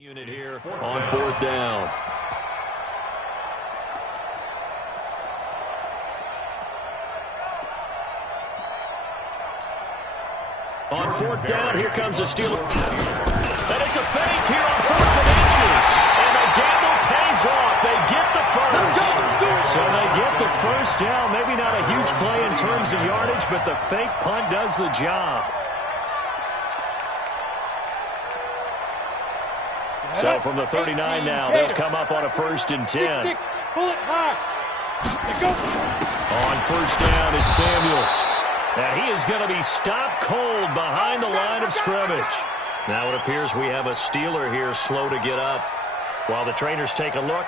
Unit here on fourth down. On fourth down, here comes a steal. And it's a fake here on 4th and inches. And the gamble pays off. They get the first. So they get the first down. Maybe not a huge play in terms of yardage, but the fake punt does the job. So from the 39 now, they'll come up on a 1st and 10. Pull it high. On 1st down, it's Samuels. And he is going to be stopped cold behind the line of scrimmage. Now it appears we have a Steeler here slow to get up. While the trainers take a look,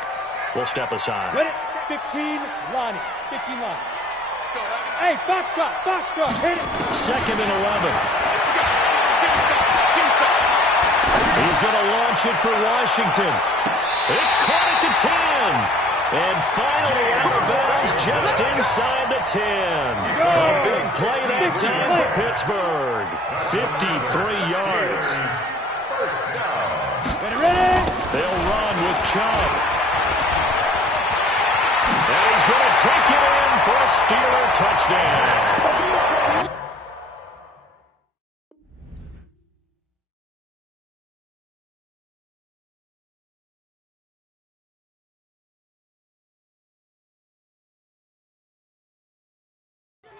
we'll step aside. Ready? 15, Lonnie. 15, Lonnie. Hey, box drop, hit it. 2nd and 11. He's going to launch it for Washington. It's caught at the 10. And finally out of bounds just inside the 10. A big play that time for Pittsburgh. 53 yards. Ready? They'll run with Chubb. And he's going to take it in for a Steeler touchdown.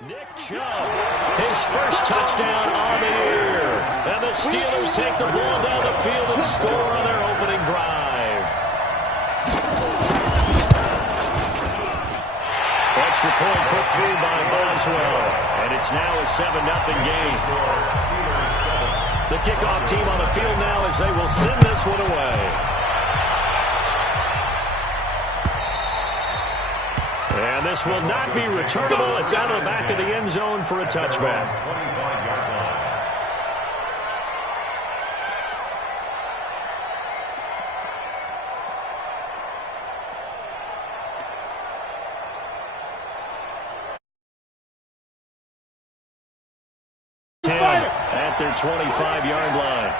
Nick Chubb, his first touchdown on the year. And the Steelers take the ball down the field and score on their opening drive. Extra point put through by Boswell. And it's now a 7-0 game. The kickoff team on the field now as they will send this one away. And this will not be returnable. It's out of the back of the end zone for a touchback. At their 25-yard line.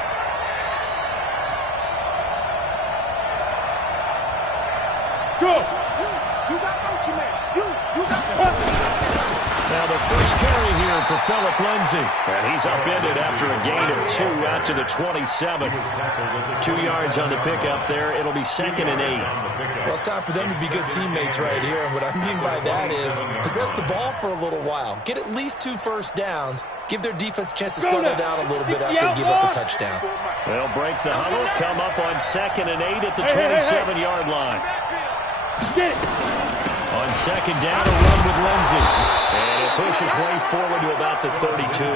Go! You got motion, man. You got Now the first carry here for Phillip Lindsay. And he's upended after a gain of 2 out to the 27. 2 yards on the pickup there. It'll be 2nd and 8. Well, it's time for them to be good teammates right here. And what I mean by that is possess the ball for a little while. Get at least 2 first downs. Give their defense a chance to settle down a little bit after they give up a touchdown. They'll break the huddle. Come up on 2nd and 8 at the 27-yard line. Get it. On 2nd down, a run with Lindsay. And it pushes way forward to about the 32.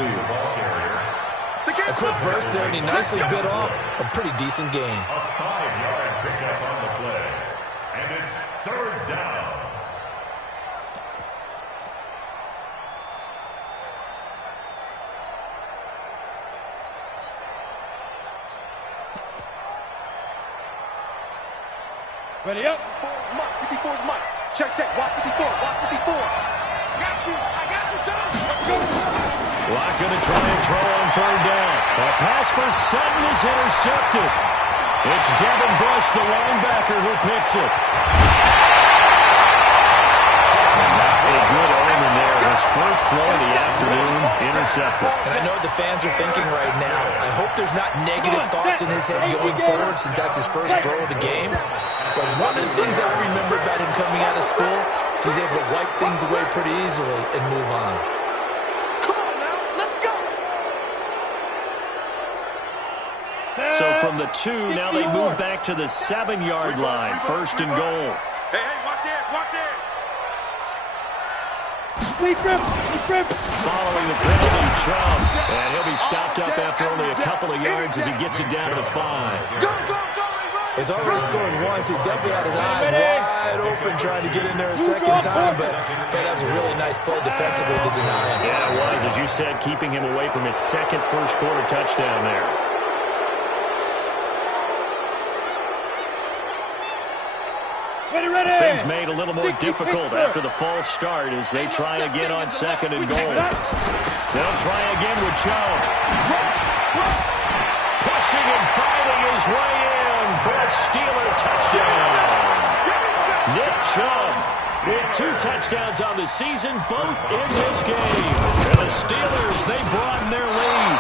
A quick burst there, and he nicely bit off a pretty decent gain. A 5-yard pickup on the play. And it's 3rd down. Ready up. Mike, 54 is Mike. Check. Watch 54. Got you, son. Go. Locke going to try and throw on 3rd down. A pass for Sutton is intercepted. It's Devin Bush, the linebacker, who picks it. Not a good omen there. His first throw of the afternoon, intercepted. And I know the fans are thinking right now, I hope there's not negative thoughts in his head going forward since that's his first throw of the game. But one of the things I remember about him coming out of school is he's able to wipe things away pretty easily and move on. Come on now, let's go. So from the 2, now they move back to the 7-yard line. 1st and goal. Hey, watch it. Leap rip. Following the penalty, Chubb. And he'll be stopped up after only a couple of yards as he gets it down to the 5. Go. He's already scored once. He definitely had his eyes wide open trying to get in there a second time, but that was a really nice play defensively to deny him. Yeah, it was, as you said, keeping him away from his second first-quarter touchdown there. Ready. Things made a little more difficult after the false start as they try again on 2nd and goal. They'll try again with Chubb. Pushing and fighting his way in. Steeler touchdown. Nick Chubb with 2 touchdowns on the season, both in this game. And the Steelers, they broaden their lead.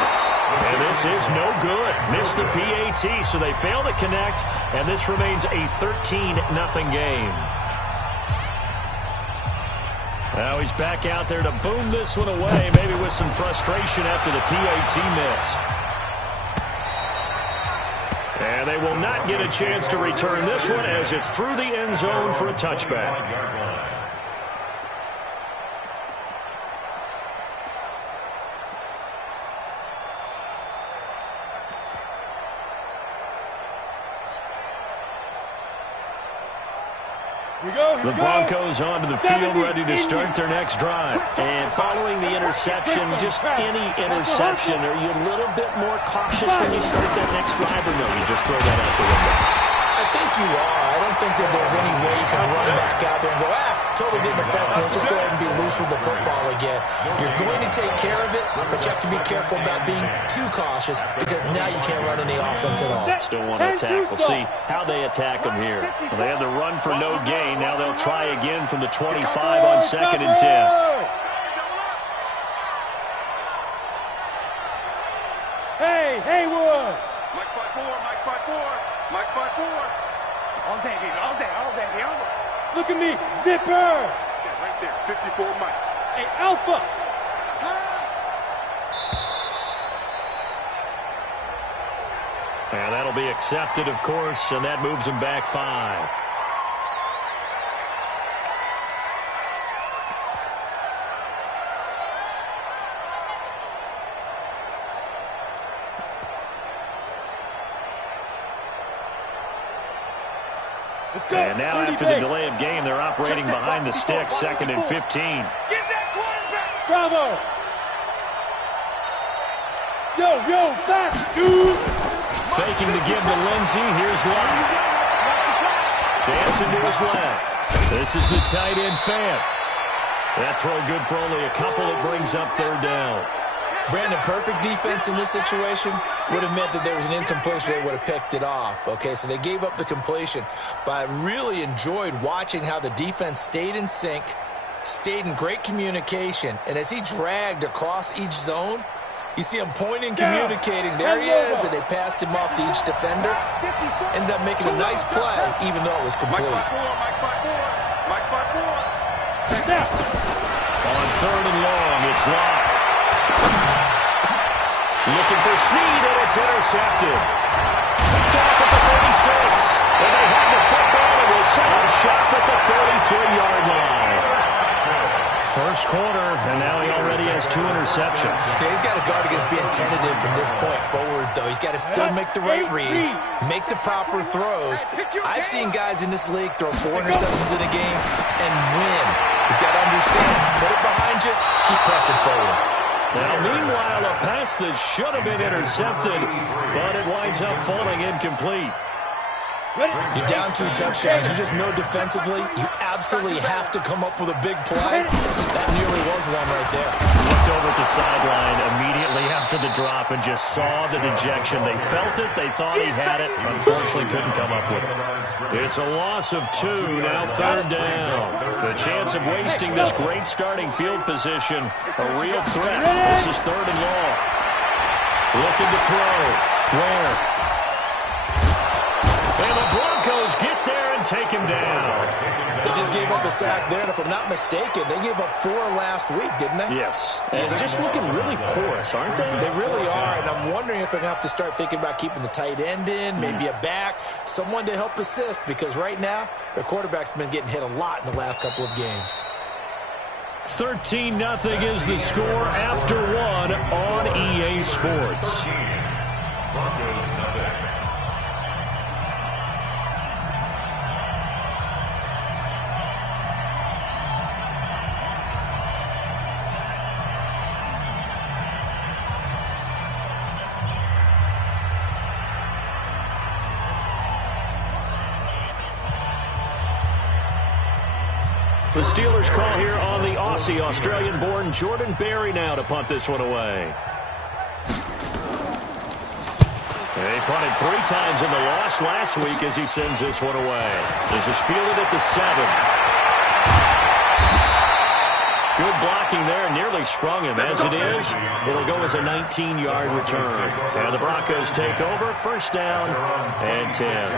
And this is no good. Missed the PAT, so they fail to connect, and this remains a 13-0 game. Now he's back out there to boom this one away, maybe with some frustration after the PAT miss. And they will not get a chance to return this one as it's through the end zone for a touchback. The Broncos onto the field, ready to start their next drive. And following the interception, just any interception, are you a little bit more cautious when you start that next drive, or no, you just throw that out the window? I think you are. I don't think that there's any way you can run back out there and go, totally didn't affect me. Let's just go ahead and be loose with the football again. You're going to take care of it, but you have to be careful about being too cautious because now you can't run any offense at all. Still want to attack. We'll see how they attack them here. Well, they had the run for no gain. Now they'll try again from the 25 on 2nd and 10. Hey, Haywood! Mike 5-4, Mike 5-4, Mike 5-4. All day, baby, all day, all day, all day. Look at me, zipper! Yeah, right there, 54 Mike. Hey, Alpha! Pass! And that'll be accepted, of course, and that moves them back 5. And now after the delay of game, they're operating behind the sticks, 2nd and 15. Get that quarterback! Bravo! Yo, fast, dude! Faking the give to Lindsey. Here's Locke. Dancing to his left. This is the tight end fan. That throw good for only a couple. It brings up 3rd down. Brandon, perfect defense in this situation would have meant that there was an incompletion. They would have picked it off. Okay, so they gave up the completion. But I really enjoyed watching how the defense stayed in sync, stayed in great communication. And as he dragged across each zone, you see him pointing, communicating. There he is, and they passed him off to each defender. Ended up making a nice play, even though it was complete. Mike 5-4, Mike 5-4, Mike 5-4. On 3rd and long, it's Locke. Looking for Snead, and it's intercepted. Picked off at the 36. And they have the football, and will set a shot at the 33-yard line. First quarter, and now he already has 2 interceptions. Okay, he's got to guard against being tentative from this point forward, though. He's got to still make the right reads, make the proper throws. I've seen guys in this league throw 4 interceptions in a game and win. He's got to understand, put it behind you, keep pressing forward. Now, meanwhile, a pass that should have been intercepted, but it winds up falling incomplete. You're down 2 touchdowns. You just know defensively you absolutely have to come up with a big play. That nearly was one right there. Looked over at the sideline immediately after the drop and just saw the dejection. They felt it. They thought he had it. Unfortunately, couldn't come up with it. It's a loss of 2. Now 3rd down. The chance of wasting this great starting field position, a real threat. This is 3rd and long. Looking to throw. Where? And the Broncos get there and take him down. They just gave up a sack there, and if I'm not mistaken, they gave up 4 last week, didn't they? Yes. And just looking really porous, aren't they? They really are, and I'm wondering if they're going to have to start thinking about keeping the tight end in, maybe a back, someone to help assist, because right now, their quarterback's been getting hit a lot in the last couple of games. 13-0 is the score after 1 on EA Sports. Broncos nothing. The Steelers call here on the Aussie, Australian-born Jordan Berry now to punt this one away. They punted 3 times in the loss last week as he sends this one away. This is fielded at the 7. Good blocking there, nearly sprung him. As it is, it'll go as a 19-yard return. And the Broncos take over, first down and 10.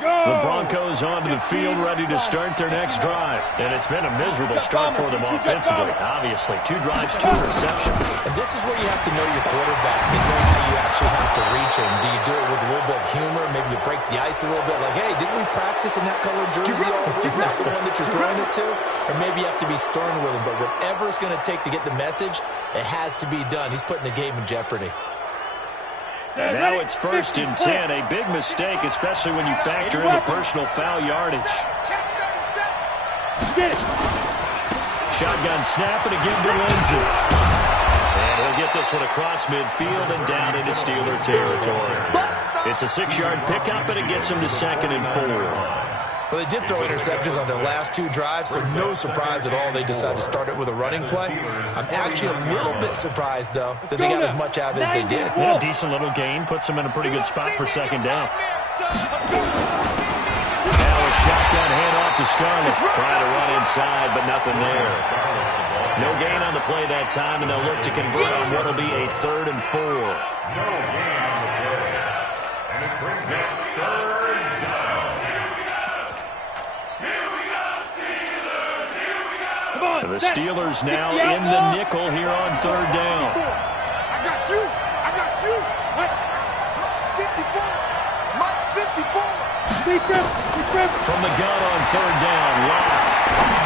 The Broncos onto the field ready to start their next drive. And it's been a miserable start for them offensively. Obviously, 2 drives, 2 receptions. And this is where you have to know your quarterback and know how you actually have to reach him. Do you do it with a little bit of humor? Maybe you break the ice a little bit. Like, hey, didn't we practice in that color jersey all week? Not the one that you're throwing it to? Or maybe you have to be stern with him. But whatever it's going to take to get the message, it has to be done. He's putting the game in jeopardy. Now it's first and 10. A big mistake, especially when you factor in the personal foul yardage. Shotgun snap and again to Lindsay. And he'll get this one across midfield and down into Steeler territory. It's a 6-yard pickup, and it gets him to 2nd and 4. Well, they did throw interceptions on their last 2 drives, so no surprise at all they decided to start it with a running play. I'm actually a little bit surprised, though, that they got as much out as they did. Yeah, decent little gain. Puts them in a pretty good spot for 2nd down. Now a shotgun handoff to Scarlett. Trying to run inside, but nothing there. No gain on the play that time, and they'll look to convert on what will be a 3rd and 4. No gain on the play. And it brings up 3rd down. The Steelers now in the nickel here on 3rd down. I got you. I got you. 54. Mike 54. From the gun on 3rd down, Locke.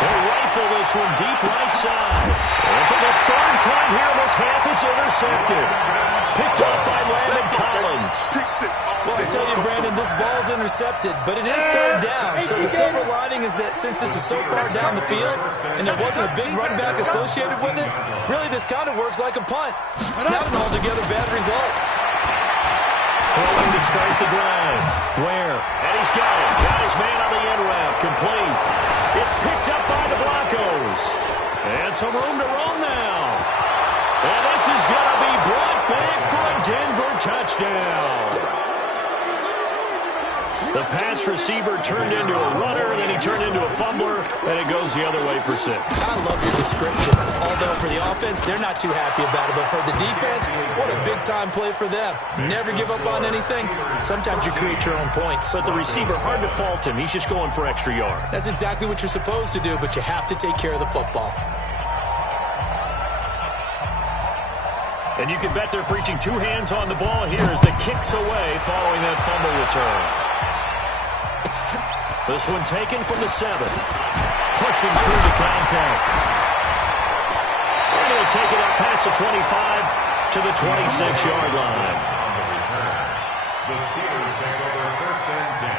They'll rifle this one deep right side. And for the 3rd time here in this half, it's intercepted. Picked up by Landon Collins. Well, I tell you, Brandon, this ball's intercepted, but it is 3rd down. So the silver lining is that since this is so far down the field and there wasn't a big run back associated with it, really this kind of works like a punt. It's not an altogether bad result. Throwing to start the drive. Ware. And he's got it. Got his man on the end route. Complete. It's picked up by the Broncos. And some room to run now. And this is going to be brought back for a Denver touchdown. The pass receiver turned into a runner, then he turned into a fumbler, and it goes the other way for 6. I love your description. Although for the offense, they're not too happy about it. But for the defense, what a big-time play for them. Never give up on anything. Sometimes you create your own points. But the receiver, hard to fault him. He's just going for extra yard. That's exactly what you're supposed to do, but you have to take care of the football. And you can bet they're preaching 2 hands on the ball here as the kick's away following that fumble return. This one taken from the 7. Pushing through the contact. They're going to take it up past the 25 to the 26-yard line. The Steelers take over 1st and 10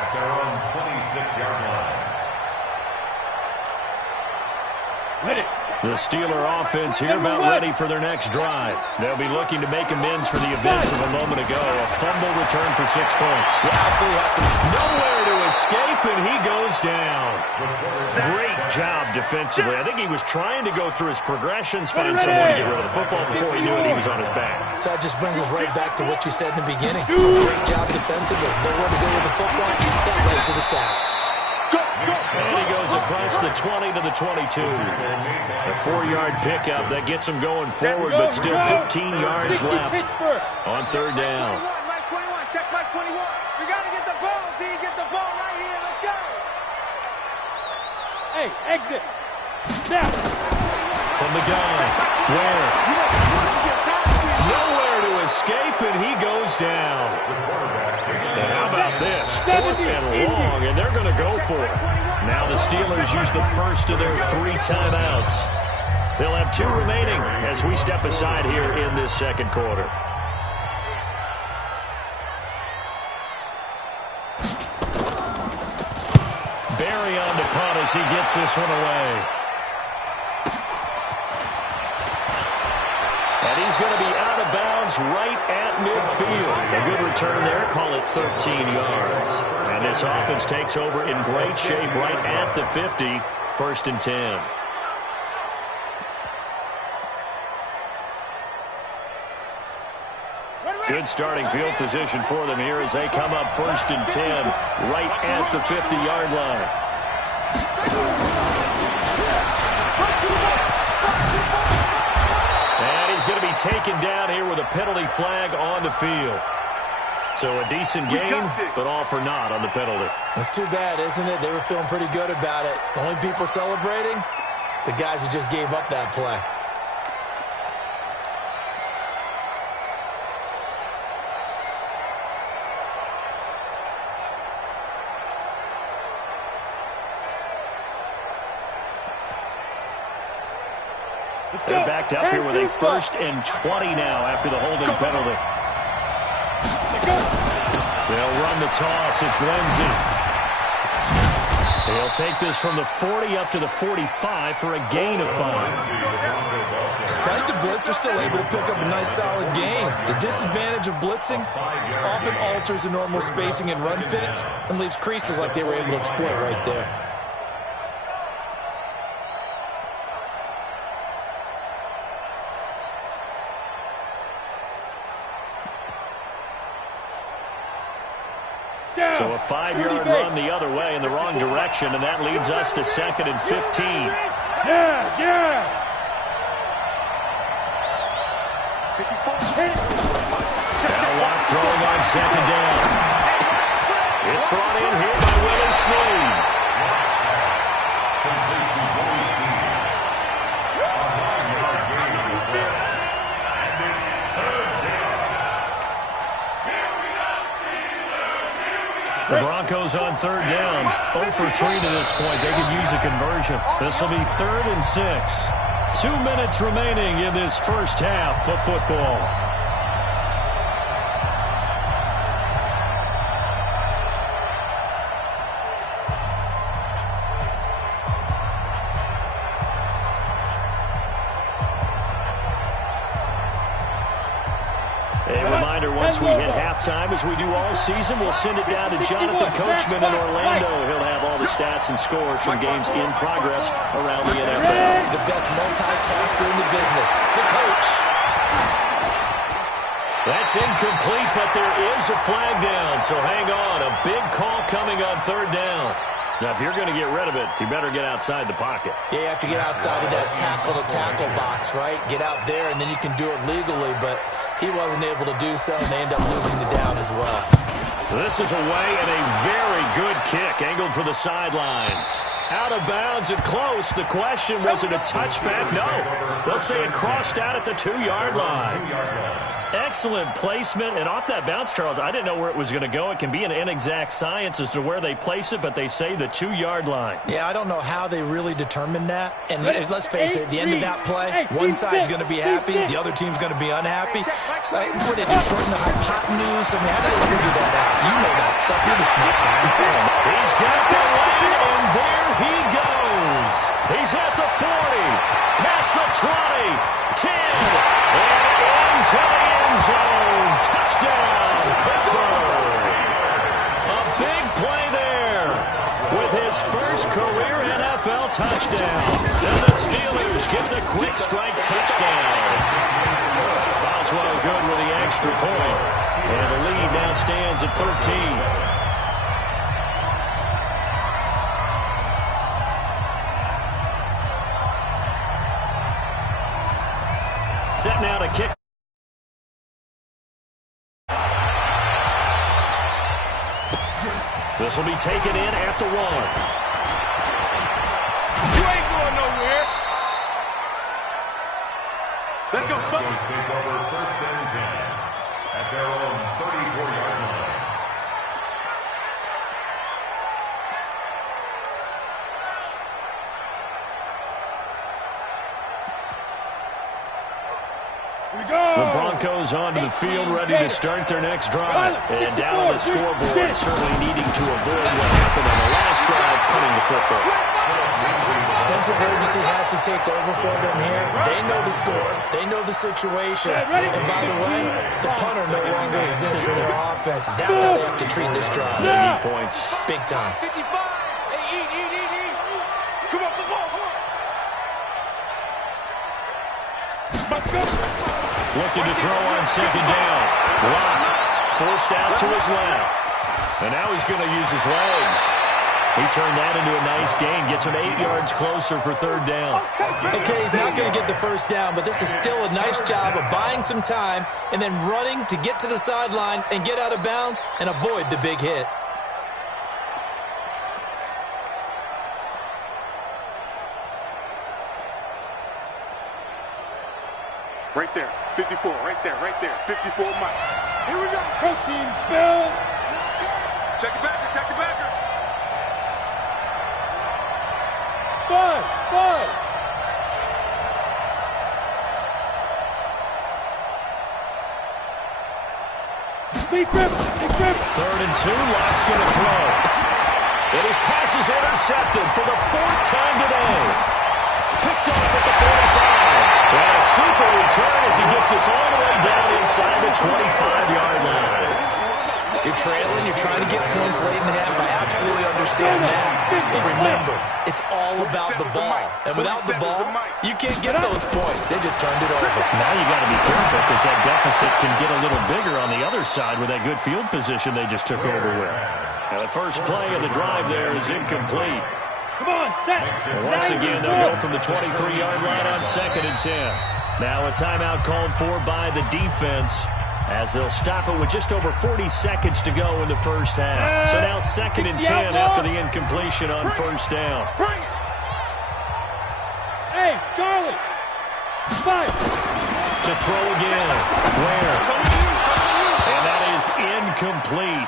at their own 26-yard line. The Steeler offense here about ready for their next drive. They'll be looking to make amends for the events of a moment ago. A fumble return for 6 points. Yeah, absolutely have to. Nowhere to escape, and he goes down. Great job defensively. I think he was trying to go through his progressions, find someone to get rid of the football. Before he knew it, he was on his back. So that just brings us right back to what you said in the beginning. Great job defensively. Nowhere to go with the football. That led to the sack. And he goes across the 20 to the 22. A 4-yard pickup that gets him going forward, but still 15 yards left on 3rd down. Mike 21, check Mike 21. We got to get the ball. D, get the ball right here. Let's go. Hey, exit. Snap. From the gun. Ware. Nowhere to escape, and he goes down. And how about this? 4th and long, and they're going to go for it. Now the Steelers use the first of their 3 timeouts. They'll have 2 remaining as we step aside here in this 2nd quarter. Barry on to punt as he gets this one away. And he's going to be out of bounds right at midfield. A good return there. Call it 13 yards. And this offense takes over in great shape right at the 50. First and 10. Good starting field position for them here as they come up first and 10 right at the 50-yard line. And he's going to be taken down here with a penalty flag on the field. So a decent game, but all for naught on the penalty. It's too bad, isn't it? They were feeling pretty good about it. The only people celebrating, the guys who just gave up that play. They're backed up here with a first and 20 now after the holding penalty. They'll run the toss. It's Lindsey. He'll take this from the 40 up to the 45 for a gain of 5. Despite the blitz, they're still able to pick up a nice solid gain. The disadvantage of blitzing often alters the normal spacing and run fits and leaves creases like they were able to exploit right there. So a 5-yard run the other way in the wrong direction, and that leads us to second and 15. Now Watt throwing on second down. It's brought in here by Willie Snead. The Broncos on third down. 0 for 3 to this point. They could use a conversion. This will be 3rd and 6. 2 minutes remaining in this first half of football. Once we hit halftime, as we do all season, we'll send it down to Jonathan Coachman in Orlando. He'll have all the stats and scores from games in progress around the NFL. The best multitasker in the business, the coach. That's incomplete, but there is a flag down, so hang on. A big call coming on third down. Now, if you're going to get rid of it, you better get outside the pocket. Yeah, you have to get outside of that tackle-to-tackle box, right? Get out there, and then you can do it legally, but he wasn't able to do so, and they end up losing the down as well. This is away and a very good kick, angled for the sidelines. Out of bounds and close. The question, was it a touchback? No. They'll say it crossed out at the 2-yard line. Excellent placement, and off that bounce, Charles, I didn't know where it was going to go. It can be an inexact science as to where they place it, but they say the 2-yard line. Yeah, I don't know how they really determined that. And let's face it, at the end of that play, one side's going to be happy, the other team's going to be unhappy. It's like, what did they shorten the hypotenuse? I mean, how did they figure that out? You know that stuff. You're the smart guy. He's got the lane, and there he goes. He's at the 40, past the 20, 10, and into the end zone. Touchdown, Pittsburgh. A big play there with his first career NFL touchdown. Then the Steelers get the quick strike touchdown. Boswell good with the extra point. And the lead now stands at 13. Set now to kick. This will be taken in at the 1. You ain't going nowhere. Let's go. Broncos take over first and 10 at their own 34-yard line. The Broncos onto the field, ready to start their next drive. And down on the scoreboard, certainly needing to avoid what happened on the last drive, punting the football. Sense of urgency has to take over for them here. They know the score. They know the situation. And by the way, the punter no longer exists for their offense. That's how they have to treat this drive. They need points. Big time. 55. Hey, eat. Come on, football. Looking to throw on second down. Blocked. Forced out to his left. And now he's going to use his legs. He turned that into a nice gain. Gets him 8 yards closer for third down. Okay, he's not going to get the first down, but this is still a nice job of buying some time and then running to get to the sideline and get out of bounds and avoid the big hit. Right there. 54. Right there. 54, Mike. Here we go. Protein spill. Check it backer. 5. Big grip. Third and 2. Lock's going to throw. And his pass is intercepted for the 4th time today. Picked off at the 45. And a super return as he gets us all the way down inside the 25-yard line. You're trailing, you're trying to get points late in the half. I absolutely understand that. But remember, it's all about the ball. And without the ball, you can't get those points. They just turned it over. Now you got to be careful because that deficit can get a little bigger on the other side with that good field position they just took over with. And the first play of the drive there is incomplete. Come on, set. Once again, they'll go from the 23-yard line on 2nd and 10. Now a timeout called for by the defense as they'll stop it with just over 40 seconds to go in the first half. So now 2nd and 10 after the incompletion on first down. Hey, Charlie. 5. To throw again. Where? And that is incomplete.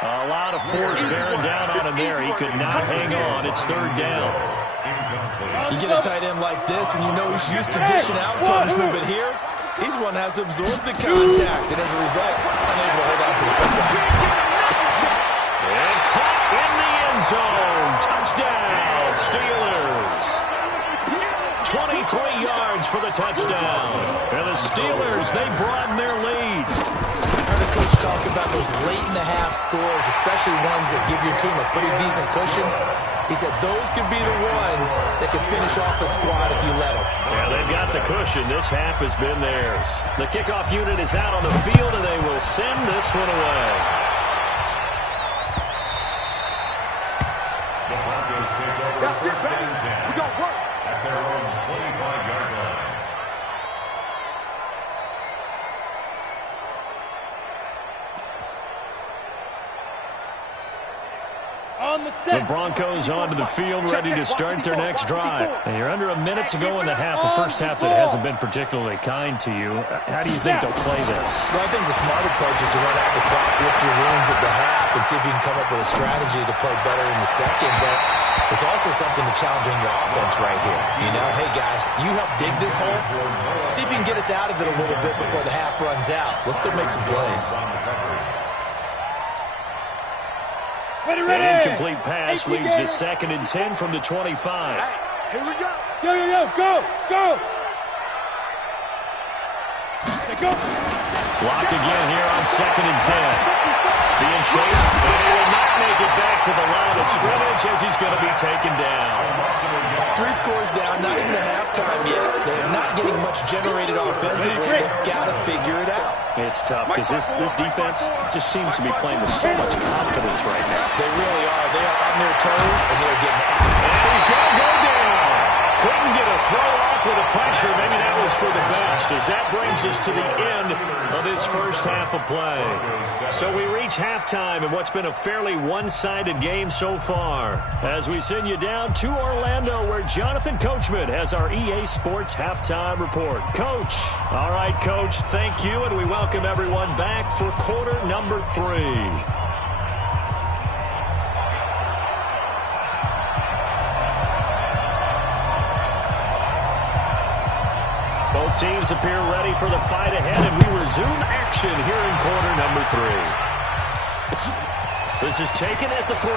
A lot of force bearing down on him there. He could not hang on. It's third down. You get a tight end like this, and you know he's used to dishing out punishment, but here, he's one that has to absorb the contact, and as a result, unable to hold on to the football. And caught in the end zone. Touchdown, Steelers. 23 yards for the touchdown. And the Steelers, they broaden their lead. Coach talk about those late-in-the-half scores, especially ones that give your team a pretty decent cushion. He said those could be the ones that could finish off a squad if you let them. Yeah, they've got the cushion. This half has been theirs. The kickoff unit is out on the field, and they will send this one away. The Broncos take over first and 10. We got work. At their own 25-yard line. On the The set. Broncos onto the field, ready to start their next drive. And you're under a minute to go in the half, the first half that hasn't been particularly kind to you. How do you think they'll play this? Well, I think the smart approach is to run out the clock, lick your wounds at the half, and see if you can come up with a strategy to play better in the second. But there's also something to challenging your offense right here. You know, hey, guys, you help dig this hole. See if you can get us out of it a little bit before the half runs out. Let's go make some plays. An incomplete pass leads to 2nd and 10 from the 25. Hey, here we go. Go. Go. Block again here on 2nd and 10. Being chased, and he will not make it back to the line of scrimmage as he's going to be taken down. 3 scores down, not even a halftime yet. They're not getting much generated offensively. They've got to figure it out. It's tough because this defense just seems to be playing with so much confidence right now. They really are. They are on their toes, and they're getting after it. And he's going to go down. Couldn't get a throw off with the pressure. Maybe that was for the best as that brings us to the end of this first half of play. So we reach halftime in what's been a fairly one-sided game so far as we send you down to Orlando where Jonathan Coachman has our EA Sports Halftime Report. Coach. All right, Coach, thank you, and we welcome everyone back for quarter number 3. Both teams appear ready for the fight ahead, and we resume action here in quarter number 3. This is taken at the 3.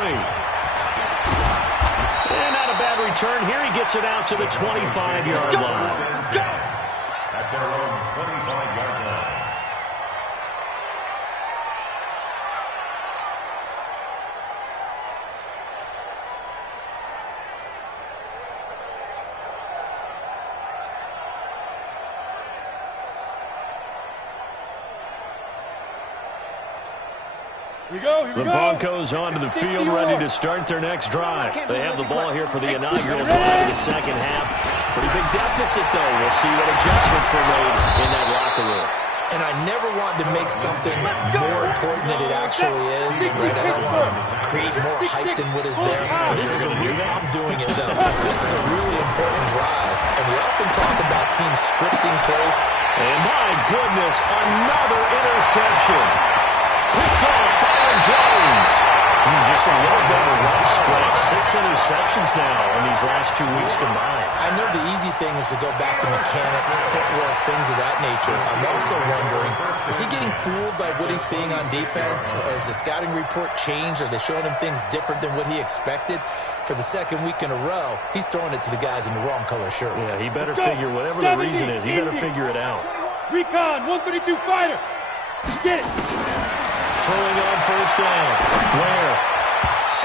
And not a bad return here. He gets it out to the 25-yard line. At their own 25-yard line. The Broncos onto the field, ready to start their next drive. They have the ball here for the inaugural drive of the second half. Pretty big deficit, though. We'll see what adjustments were made in that locker room. And I never wanted to make something more important than it actually is, right? I don't want to create more hype than what is there. But this is I'm doing it, though. This is a really important drive. And we often talk about teams scripting plays. And my goodness, another interception. Picked off Byron Jones. Just a little bit of a rough stretch. 6 interceptions now in these last 2 weeks combined. I know the easy thing is to go back to mechanics, footwork, things of that nature. I'm also wondering, is he getting fooled by what he's seeing on defense? Has the scouting report changed? Are they showing him things different than what he expected? For the second week in a row, he's throwing it to the guys in the wrong color shirts. Yeah, he better figure whatever the reason is. He better figure it out. Recon, 132 fighter. Get it. Throwing on first down. Ware.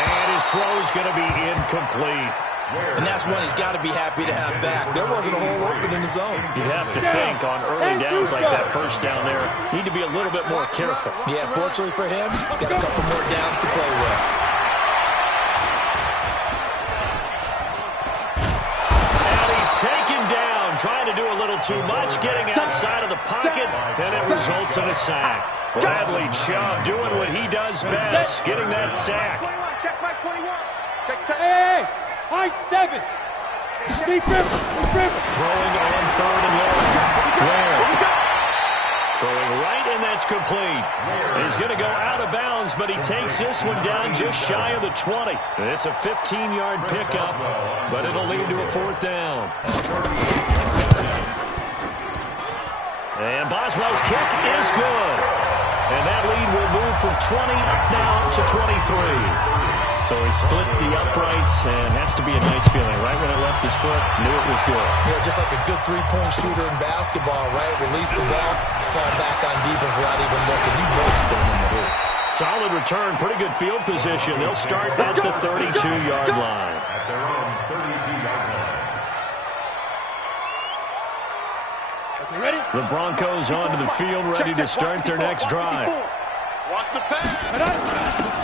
And his throw is going to be incomplete. And that's one he's got to be happy to have back. There wasn't a hole open in the zone. You'd have to think on early downs like that first down there, need to be a little bit more careful. Yeah, fortunately for him, got a couple more downs to play with. And he's taken down, trying to do a little too much, getting outside of the pocket, and it results in a sack. Bradley Chubb doing what he does best, getting that sack. Check my 21. Check Hey, high 7. Deep river. Throwing on third and long. Ware. Throwing right, and that's complete. He's going to go out of bounds, but he takes this one down just shy of the 20. It's a 15-yard pickup, but it'll lead to a fourth down. And Boswell's kick is good. And that lead will move from 20 up now to 23. So he splits the uprights, and has to be a nice feeling. Right when it left his foot, knew it was good. Yeah, just like a good three-point shooter in basketball, right? Release the ball, fall back on defense without even looking. You know it's going in the hoop. Solid return, pretty good field position. They'll start at the 32-yard line. At their own 32-yard line. You ready? The Broncos onto the field, ready to start their next drive. Watch the pass.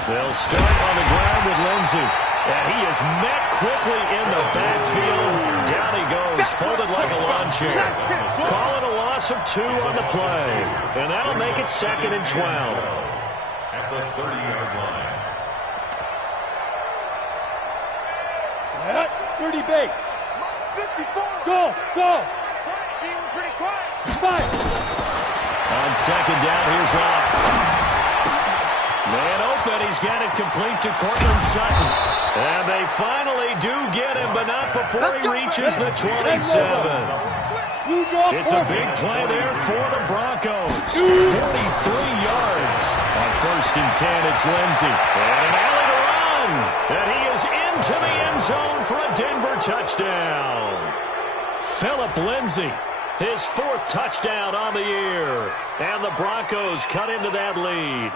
They'll start on the ground with Lindsey. And he is met quickly in the backfield. Down he goes, folded like a lawn chair. Call it a loss of 2 on the play. And that'll make it 2nd and 12. At the 30-yard line. 30 base. 54. Go. Pretty quiet. Fire. On second down, here's Locke. Man open, he's got it complete to Cortland Sutton. And they finally do get him, but not before he reaches the 27. It's a big play there for the Broncos. 43 yards. On 1st and 10, it's Lindsey. And an alley to run. And he is into the end zone for a Denver touchdown. Phillip Lindsey. His 4th touchdown on the year. And the Broncos cut into that lead.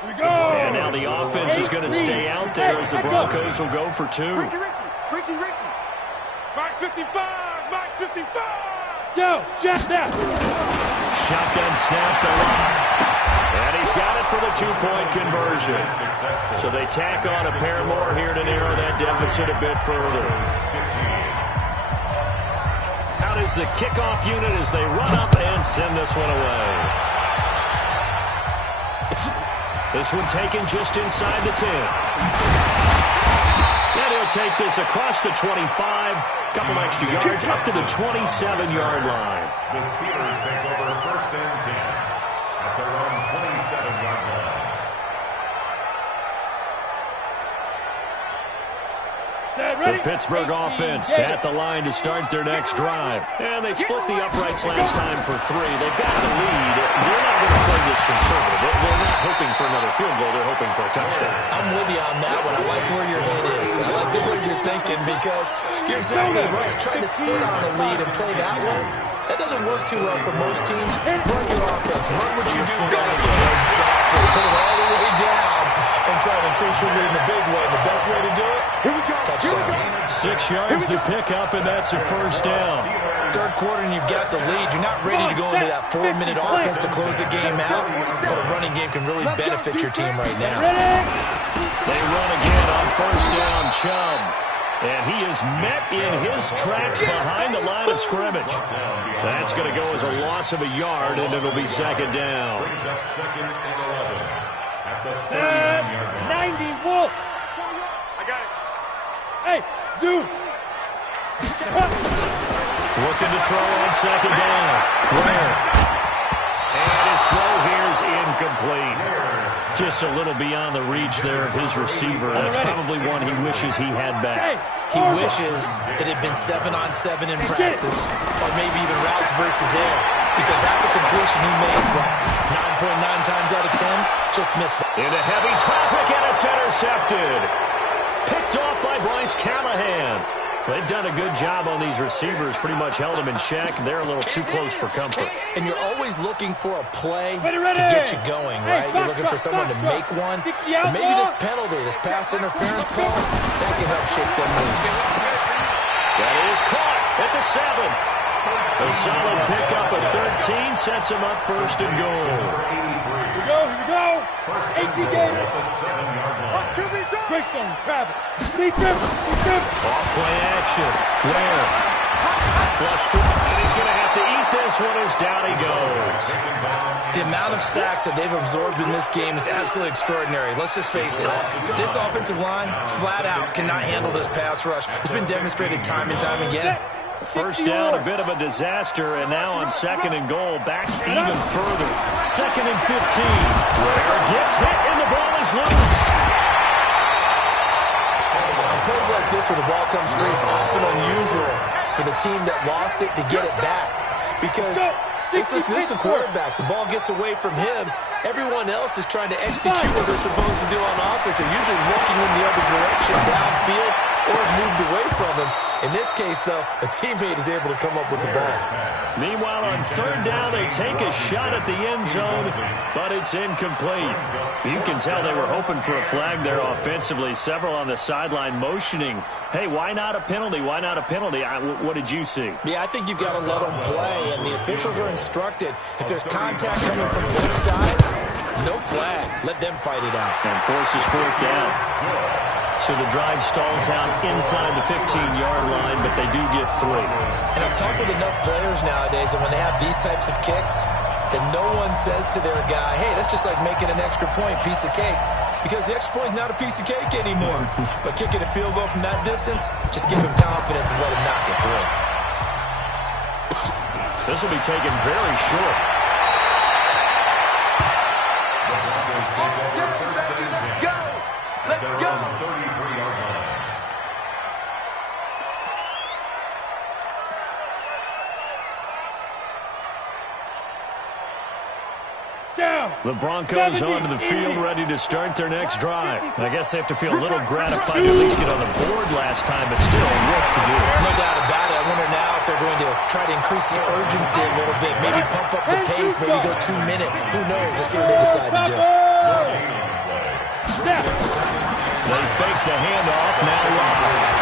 Here we go. And now the offense is going to stay out there as the Broncos will go for 2. Ricky. Mark 55. Yo, Jack that. Shotgun snap to Locke. And he's got it for the 2-point conversion. So they tack on a pair more here to narrow that deficit a bit further. Out is the kickoff unit as they run up and send this one away. This one taken just inside the 10. And he'll take this across the 25. Couple extra yards up to the 27-yard line. The Steelers take over 1st and 10 at their own 27-yard line. Set, ready? The Pittsburgh offense at the line to start their next drive. And they split the uprights last time for 3. They've got the lead. They're not going to play this conservative. They're not hoping for another field goal. They're hoping for a touchdown. I'm with you on that one. I like where your head is. I like the way you're thinking because you're exactly right. Trying to sit on a lead and play that way, that doesn't work too well for most teams. Run your offense. Run what you do best. Exactly. Put it all the way down and try to increase your lead in a big way. The best way to do it, touchdowns. 6 yards the pickup, and that's a first down. Third quarter and you've got the lead. You're not ready to go into that 4-minute offense to close the game out, but a running game can really benefit your team right now. They run again on first down, Chubb. And he is met in his tracks behind the line of scrimmage. That's going to go as a loss of a yard, and it'll be second down. Brings up second and 11 at the 90 Wolf. I got it. Hey, Zoom. Looking to throw on second down. Ware. And his throw here is incomplete. Just a little beyond the reach there of his receiver. That's probably one he wishes he had back. He wishes it had been 7-on-7 in practice, or maybe even routes versus air, because that's a completion he makes, what, 9.9 times out of 10? Just missed that. Into heavy traffic, and it's intercepted. Picked off by Bryce Callahan. They've done a good job on these receivers, pretty much held them in check. They're a little too close for comfort. And you're always looking for a play to get you going, right? You're looking for someone to make one. And maybe this penalty, this pass interference call, that can help shake them loose. That is caught at the 7. A solid pickup of 13 sets him up first and goal. Here we go. 18 games. at the 7-yard line. Greystone, travel. Lead them. Off play action. Ware. Flushed it. And he's going to have to eat this one as down he goes. The amount of sacks that they've absorbed in this game is absolutely extraordinary. Let's just face it. This offensive line, flat out, cannot handle this pass rush. It's been demonstrated time and time again. First down, a bit of a disaster, and now on second and goal, back even further. Second and 15. Ware gets hit, and the ball is loose. On plays like this where the ball comes free, it's often unusual for the team that lost it to get it back. Because this is the quarterback. The ball gets away from him. Everyone else is trying to execute what they're supposed to do on offense. They're usually looking in the other direction, downfield, or moved away from him. In this case, though, a teammate is able to come up with the ball. Meanwhile, on third down, they take a shot at the end zone, but it's incomplete. You can tell they were hoping for a flag there offensively. Several on the sideline motioning, hey, why not a penalty? Why not a penalty? What did you see? Yeah, I think you've got to let them play, and the officials are instructed. If there's contact coming from both sides, no flag. Let them fight it out. And forces fourth down. So the drive stalls out inside the 15-yard line, but they do get 3. And I've talked with enough players nowadays that when they have these types of kicks, that no one says to their guy, hey, that's just like making an extra point, piece of cake. Because the extra point is not a piece of cake anymore. But kicking a field goal from that distance, just give him confidence and let him knock it through. This will be taken very short. They're on the 33-yard line. The Broncos onto the field, ready to start their next drive. I guess they have to feel a little gratified to at least get on the board last time, but still work to do. No doubt about it. I wonder now if they're going to try to increase the urgency a little bit, maybe pump up the pace, maybe go 2-minute. Who knows? Let's see what they decide to do. They fake the handoff, now live.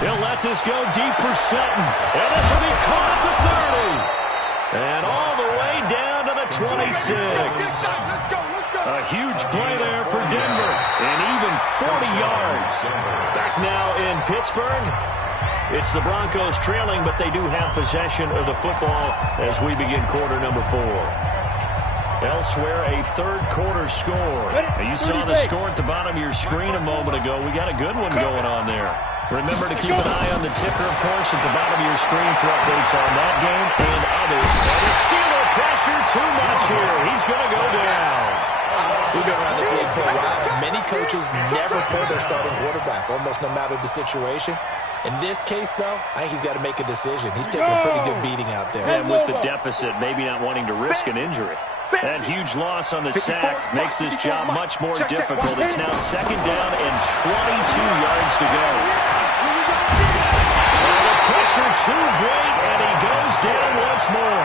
He'll let this go deep for Sutton. And this will be caught at the 30. And all the way down to the 26. A huge play there for Denver. And even 40 yards. Back now in Pittsburgh. It's the Broncos trailing, but they do have possession of the football as we begin quarter number 4. Elsewhere, a third quarter score. Now, you saw the score at the bottom of your screen a moment ago. We got a good one going on there. Remember to keep an eye on the ticker, of course, at the bottom of your screen for updates on that game and others. And the Steeler pressure too much here. He's going to go down. We've been around this league for a while, many coaches never pull their starting quarterback, almost no matter the situation. In this case, though, I think he's got to make a decision. He's taking a pretty good beating out there. And with the deficit, maybe not wanting to risk an injury. That huge loss on the sack makes this job much more difficult. It's now 2nd down and 22 yards to go. And the pressure too great, and he goes down once more.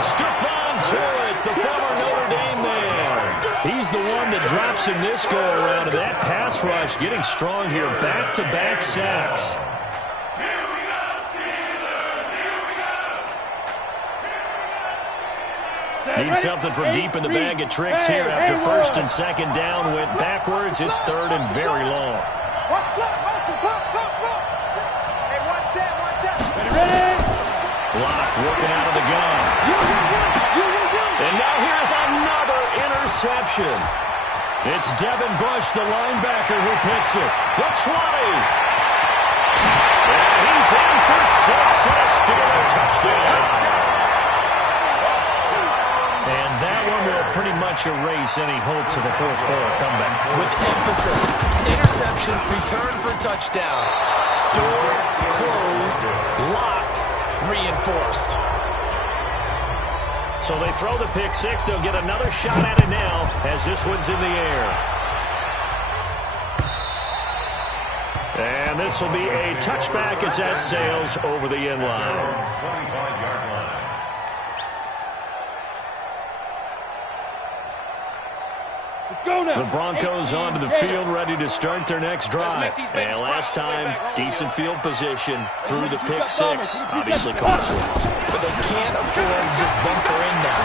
Stephon Tuitt, the former Notre Dame man. He's the one that drops in this go-around. And that pass rush getting strong here. Back-to-back sacks. Need something from deep in the bag of tricks here after 1st and 2nd down. Went backwards. It's 3rd and very long. Block working out of the gun. And now here's another interception. It's Devin Bush, the linebacker, who picks it. The 20. And he's in for 6 and a Steeler touchdown. And that one will pretty much erase any hopes of a 4th-quarter comeback. With emphasis, interception, return for touchdown. Door closed, locked, reinforced. So they throw the pick 6. They'll get another shot at it now as this one's in the air. And this will be a touchback as that sails over the end line. 25-yard line. The Broncos onto the field, ready to start their next drive. And last time, decent field position through the pick 6. Obviously costly. But they can't afford to just bunker in now.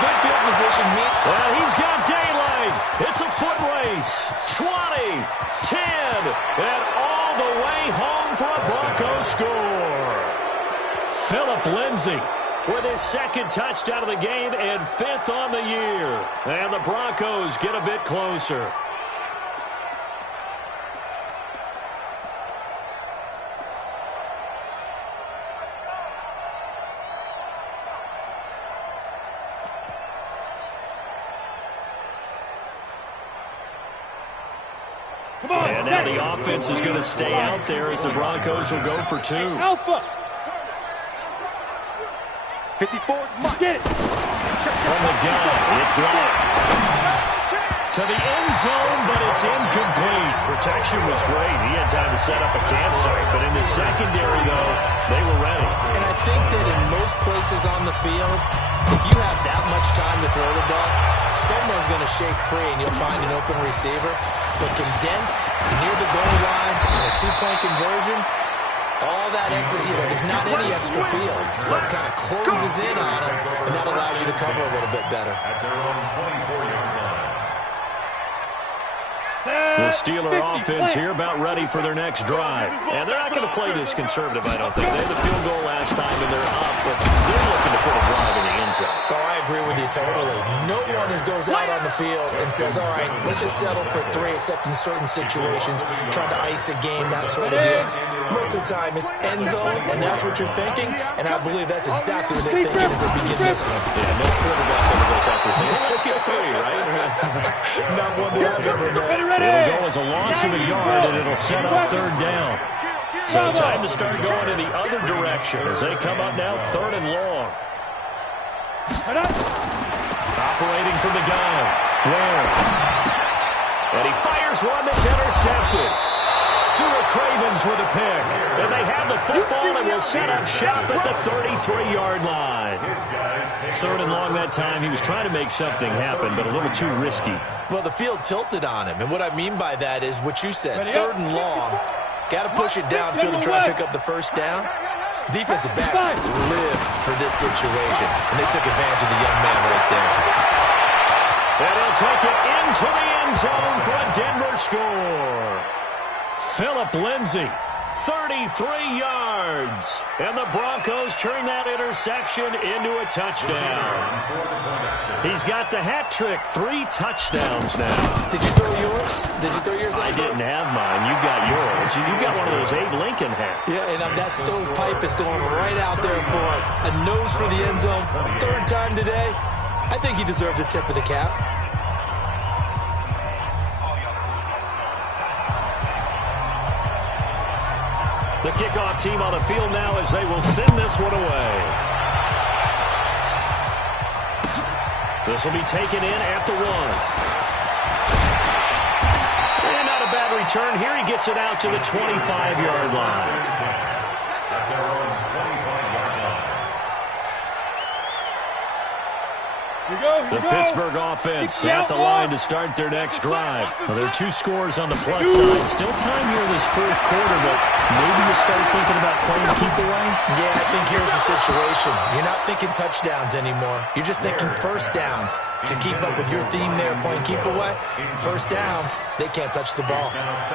Good field position. Well, he's got daylight. It's a foot race. 20, 10, and all the way home for a Broncos score. Phillip Lindsay with his 2nd touchdown of the game and 5th on the year. And the Broncos get a bit closer. And now the offense is going to stay out there as the Broncos will go for 2. Alpha. 54, get it. From the gun, it's locked. To the end zone, but it's incomplete. Protection was great. He had time to set up a campsite. But in the secondary, though, they were ready. And I think that in most places on the field, if you have that much time to throw the ball, someone's going to shake free and you'll find an open receiver. But condensed, near the goal line, in a 2-point conversion, all that exit, there's not any extra field. So it kind of closes in on them, and that allows you to cover a little bit better. At their own 24-yard line. The Steeler offense here about ready for their next drive. And they're not going to play this conservative, I don't think. They had the field goal last time, and they're up, but they're looking to put a drive in the end zone. Oh, I agree with you totally. No one goes out on the field and says, all right, let's just settle for 3, except in certain situations, trying to ice a game, that sort of deal. Most of the time, it's end zone, and that's what you're thinking, and I believe that's exactly what they're thinking as they begin this one. Yeah, no quarterback ever goes out there saying, let's get 3, right? Not one that I've ever met. It'll go as a loss of a yard, and it'll set up 3rd down. So time to start going in the other direction as they come up now 3rd and long. Operating from the gun. Ware. And he fires one that's intercepted. Sua Cravens with a pick. And they have the football and will set up shop at the 33-yard line. 3rd and long that time. He was trying to make something happen, but a little too risky. Well, the field tilted on him, and what I mean by that is what you said, 3rd and long. Got to push it downfield to try and pick up the 1st down. Defensive backs live for this situation, and they took advantage of the young man right there. And he'll take it into the end zone for a Denver score. Phillip Lindsay, 33 yards. And the Broncos turn that interception into a touchdown. He's got the hat trick, 3 touchdowns now. Did you throw yours? Did you throw yours? I didn't have mine. You got yours. You got one of those Abe Lincoln hats. Yeah, and that stovepipe is going right out there for a nose for the end zone. 3rd time today. I think he deserves a tip of the cap. The kickoff team on the field now as they will send this one away. This will be taken in at the 1. And not a bad return here. He gets it out to the 25-yard line. The Pittsburgh offense at the line to start their next drive. Well, there are 2 scores on the plus side. Still time here in this fourth quarter, but maybe you start thinking about playing keep away? Yeah, I think here's the situation. You're not thinking touchdowns anymore. You're just thinking first downs. To keep up with your theme there, playing keep away, first downs, they can't touch the ball.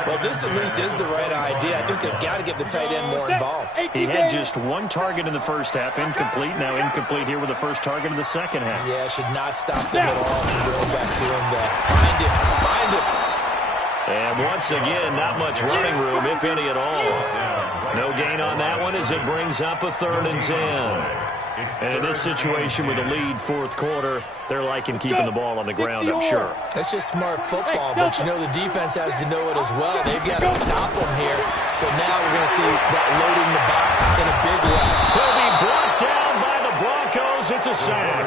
Well, this at least is the right idea. I think they've got to get the tight end more involved. He had just 1 target in the first half, incomplete. Now incomplete here with the first target in the second half. Yeah, should not stop them at all from going back to him there. Find him. Find him. And once again, not much running room, if any at all. No gain on that one as it brings up a 3rd and 10. And in this situation with a lead fourth quarter, they're liking keeping the ball on the ground, I'm sure. That's just smart football, but you know the defense has to know it as well. They've got to stop them here. So now we're going to see that loading the box in a big way. He'll be brought down by the Broncos. It's a sack.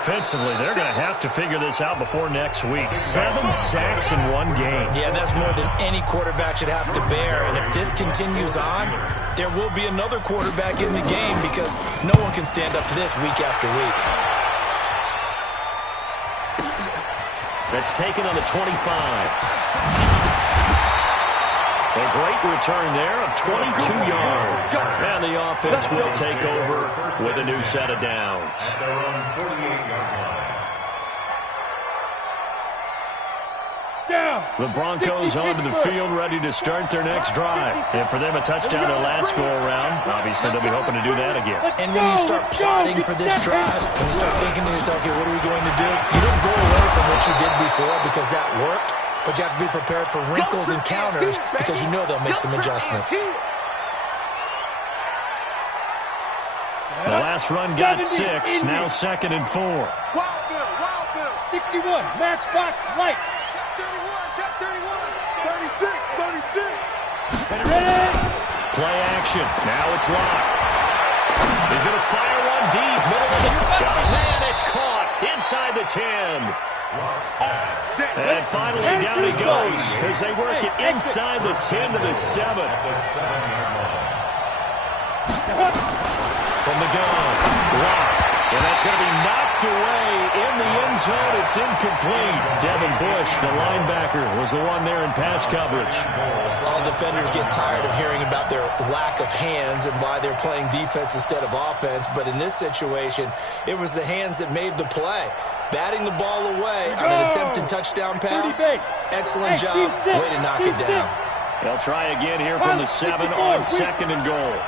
Offensively, they're going to have to figure this out before next week. 7 sacks in 1 game. Yeah, that's more than any quarterback should have to bear. And if this continues on, there will be another quarterback in the game because no one can stand up to this week after week. That's taken on the 25. A great return there of 22 yards. And the offense will take over with a new set of downs. At their own 48-yard line. The Broncos onto the field ready to start their next drive. And for them, a touchdown their last go-around. Obviously, they'll be hoping to do that again. And when you start plotting for this drive, when you start thinking to yourself, okay, what are we going to do? You don't go away from what you did before because that worked, but you have to be prepared for wrinkles and counters because you know they'll make some adjustments. The last run got 6, now 2nd and 4. Wild Bill. 61, matchbox, light. Check 31, 36. Play action. Now it's locked. He's going to fire one deep. Middle of the field. And it's caught inside the 10. And finally down he goes as they work it inside the 10 to the 7. From the gun. Lock. And that's going to be knocked away in the end zone. It's incomplete. Devin Bush, the linebacker, was the one there in pass coverage. All defenders get tired of hearing about their lack of hands and why they're playing defense instead of offense. But in this situation, it was the hands that made the play. Batting the ball away on an attempted touchdown pass. Excellent job. Way to knock it down. They'll try again here from the 7 on 2nd and goal.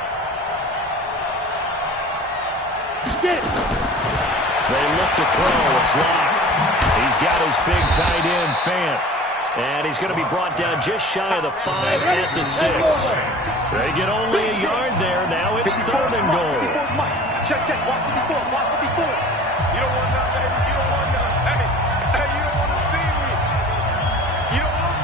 They look to throw. It's locked. He's got his big tight end, Fant. And he's going to be brought down just shy of the 5 at the 6. They get only a yard there. Now it's 3rd and goal. Check. Watch the before. You don't want none, baby. You don't want none. Hey, you don't want to see me. You don't want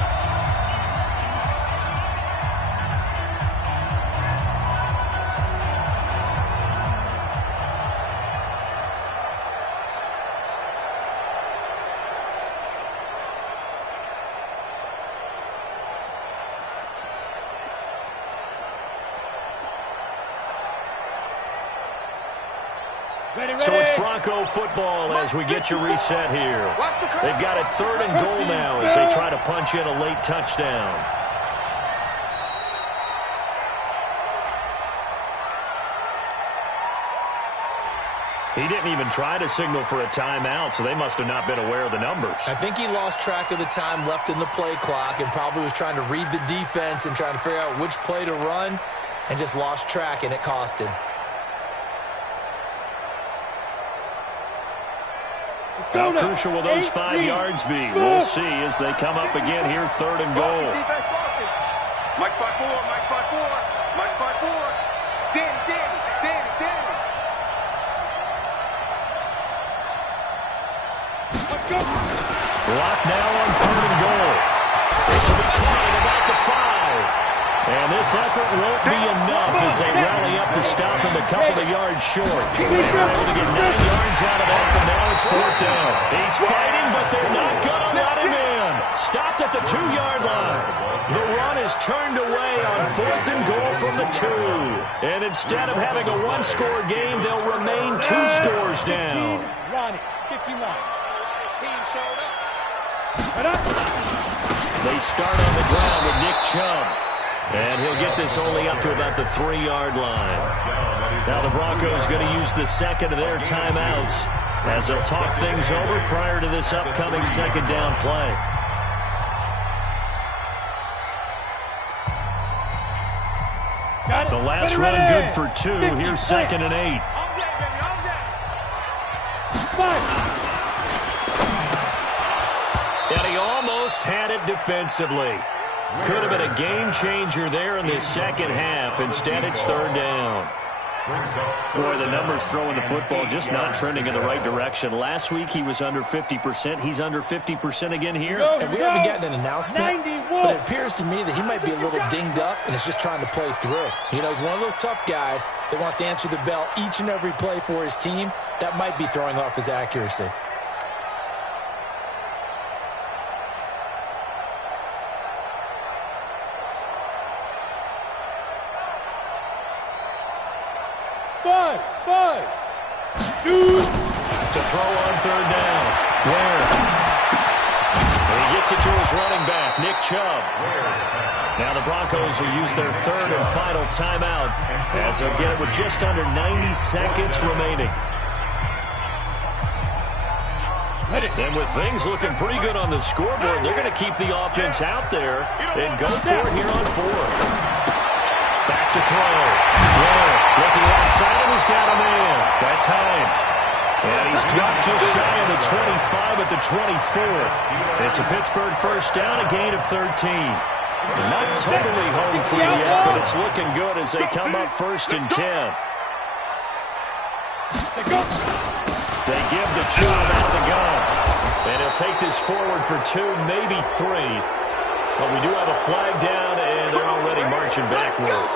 So it's Bronco football as we get your reset here. They've got it 3rd and goal now as they try to punch in a late touchdown. He didn't even try to signal for a timeout, so they must have not been aware of the numbers. I think he lost track of the time left in the play clock and probably was trying to read the defense and trying to figure out which play to run and just lost track, and it cost him. How crucial will those 5 yards be? We'll see as they come up again here, 3rd and goal. Mike's 5-4. Danny. Block now on 3rd and goal. This will be caught at about the 5. And this effort won't be enough as they rally up to stop him a couple of yards short. They're able to get 9 yards out of that, but now it's 4th down. He's fighting, but they're not going to let him in. Stopped at the 2-yard line. The run is turned away on 4th and goal from the 2. And instead of having a 1-score game, they'll remain 2 scores down. 15 line. Team showed up. They start on the ground with Nick Chubb. And he'll get this only up to about the 3-yard line. Now the Broncos going to use the second of their timeouts as they'll talk things over prior to this upcoming 2nd down play. The last run good for 2. Here's 2nd and 8. And he almost had it defensively. Could have been a game changer there in this second half. Instead, it's 3rd down. Boy, the numbers throwing the football just not trending in the right direction. Last week, he was under 50%. He's under 50% again here. And we haven't gotten an announcement, but it appears to me that he might be a little dinged up and is just trying to play through. You know, he's one of those tough guys that wants to answer the bell each and every play for his team. That might be throwing off his accuracy. To throw on 3rd down. Ware. And he gets it to his running back, Nick Chubb. Now the Broncos will use their 3rd and final timeout as they'll get it with just under 90 seconds remaining. And with things looking pretty good on the scoreboard, they're going to keep the offense out there and go for it here on 4th. Back to throw. Ware looking outside and he's got a man. That's Hines. And he's dropped just shy of the 25 at the 24th. It's a Pittsburgh 1st down, a gain of 13. Not totally home free yet, but it's looking good as they come up 1st and 10. They give the Chubb out of the gun. And he'll take this forward for 2, maybe 3. But we do have a flag down, and they're already marching backward.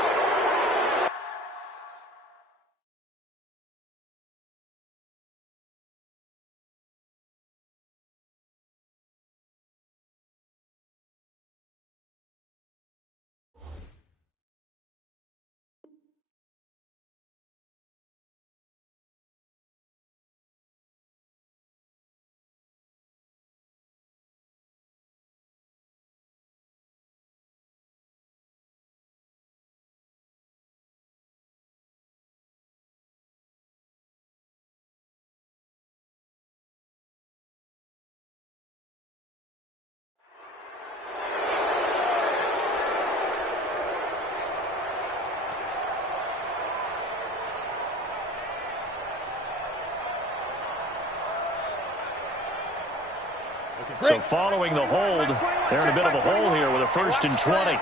So following the hold, they're in a bit of a hole here with a 1st and 20.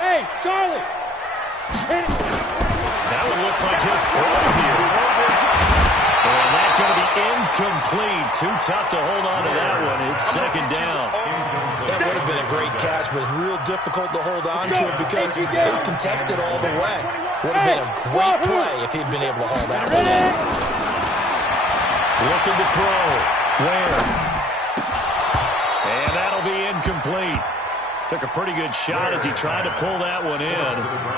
Hey, Charlie! That one looks like he'll throw here. And that's going to be incomplete. Too tough to hold on to that one. It's 2nd down. That would have been a great catch, but it's real difficult to hold on to it because it was contested all the way. Would have been a great play if he'd been able to hold that one in. Looking to throw. Ware. And that'll be incomplete. Took a pretty good shot as he tried to pull that one in.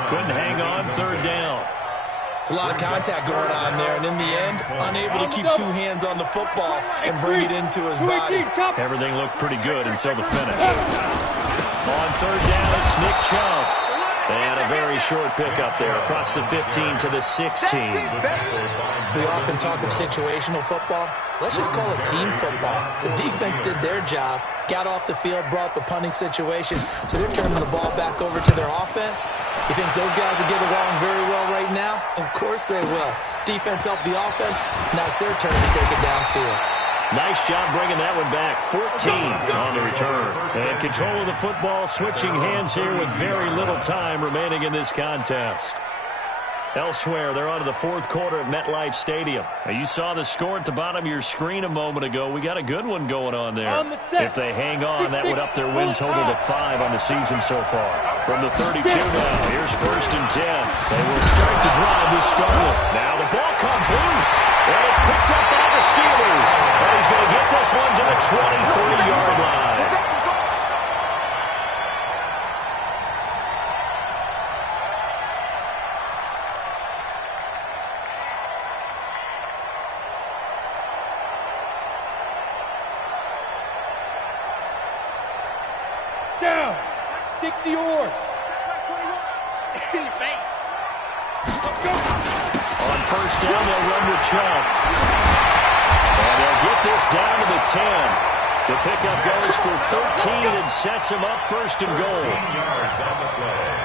Couldn't hang on, 3rd down. It's a lot of contact going on there, and in the end, unable to keep 2 hands on the football and bring it into his body. Everything looked pretty good until the finish. On 3rd down, it's Nick Chubb. And a very short pickup there across the 15 to the 16. We often talk of situational football. Let's just call it team football. The defense did their job, got off the field, brought the punting situation, so they're turning the ball back over to their offense. You think those guys will get along very well right now? Of course they will. Defense helped the offense. Now it's their turn to take it downfield. Nice job bringing that one back. 14 on the return. And control of the football, switching hands here with very little time remaining in this contest. Elsewhere, they're on to the fourth quarter at MetLife Stadium. Now, you saw the score at the bottom of your screen a moment ago. We got a good one going on there. If they hang on, that would up their win total to 5 on the season so far. From the 32 now, here's 1st and 10. They will start the drive with Scarlett. Now the ball comes loose, and it's picked up by the Steelers. And he's going to get this one to the 23-yard line. Down. 60 yards. In your face. On 1st down, they'll run with Chubb. And they'll get this down to the 10. The pickup goes for 13 and sets him up 1st and goal. 13 yards on the play.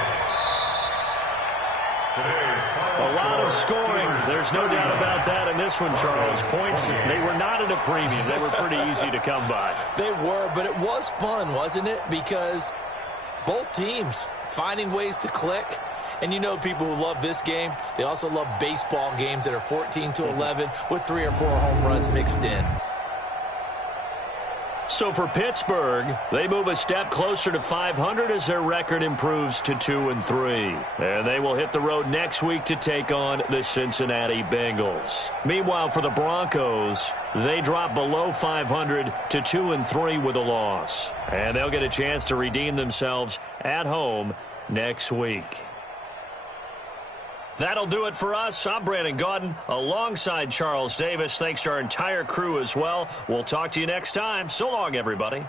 A lot of scoring. There's no doubt about that in this one, Charles. Points, they were not at a premium. They were pretty easy to come by. They were, but it was fun, wasn't it? Because both teams finding ways to click. And you know people who love this game, they also love baseball games that are 14-11 with 3 or 4 home runs mixed in. So for Pittsburgh, they move a step closer to 500 as their record improves to 2-3. And they will hit the road next week to take on the Cincinnati Bengals. Meanwhile, for the Broncos, they drop below 500 to 2-3 with a loss. And they'll get a chance to redeem themselves at home next week. That'll do it for us. I'm Brandon Gaudin alongside Charles Davis. Thanks to our entire crew as well. We'll talk to you next time. So long, everybody.